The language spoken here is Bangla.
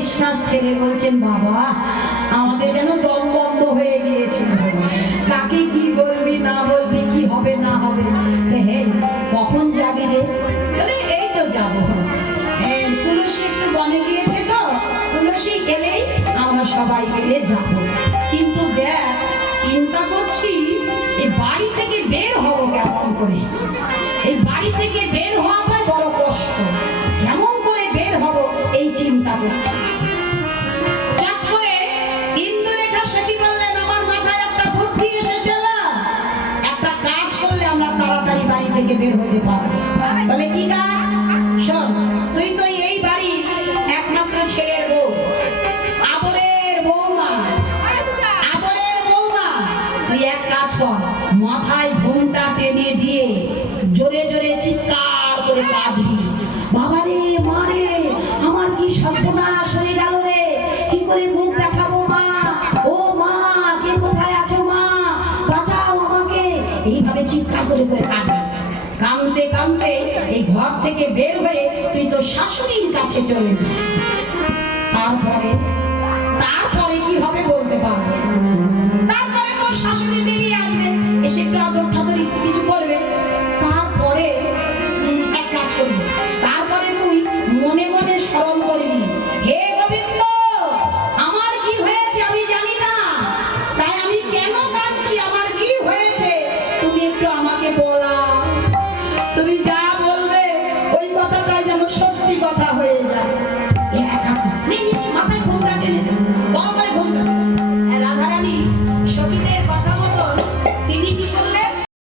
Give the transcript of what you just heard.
নিঃশ্বাস ছেড়ে বলছেন, বাবা আমাদের যেন দম বন্ধ হয়ে গিয়েছে, কাকে কি বলবি না বলবি, কি হবে না হবে। হে কখন যাবি রে? এই তো যাবো। তুলসী একটু বনে গিয়েছে তো, তুলসী এলেই আমরা সবাই মিলে যাবো। কিন্তু দেখ চিন্তা করছি এই বাড়ি থেকে বের হবো কেমন করে। এই বাড়ি থেকে বের হওয়াটাই বড় কষ্ট। কেমন করে বের হব এই চিন্তা করছি। চট করে ইন্দ্ররেখা সখী বললেন, আমার মাথায় একটা বুদ্ধি এসেছে না, একটা কাজ করলে আমরা তাড়াতাড়ি বাড়ি থেকে বের হতে পারবো। বলে কি কাজ? শোন, তুই তো এই বাড়ি একমাত্র ছেলের বউ, আদরের বৌমা, আদরের বৌমা। তুই এক কাজ কর, মাথায় ঘুমটা টেনে দিয়ে জোরে জোরে চিৎকার করে কাঁদবি, বাবারে মারে আমার কি সর্বনাশ হয়ে গেল রে, কি করে মুখ দেখাবো মা, ও মা কে কোথায় আছো মা, বাঁচাও আমাকে। এইভাবে চিৎকার করে করে কাঁদবি। কাঁদতে কাঁদতে এই ঘর থেকে বের হয়ে তুই তো শাশুড়ির কাছে চলে যা। তারপরে তারপরে কি হবে বলতে পারবে। তারপরে তোর শাশুড়ি বেরিয়ে আসবে, এসে একটু আদর ঠাদর কিছু করবে। তারপরে এক কাজ করবি, তারপরে তুই মনে মনে স্মরণ করবি, হে গোবিন্দ আমার কি হয়েছে আমি জানি না, তাই আমি কেন কাঁদছি, আমার কি হয়েছে তুমি একটু আমাকে বলাও। তুমি যা বলবে ওই কথাটাই যেন সত্যি কথা হয়ে যায়।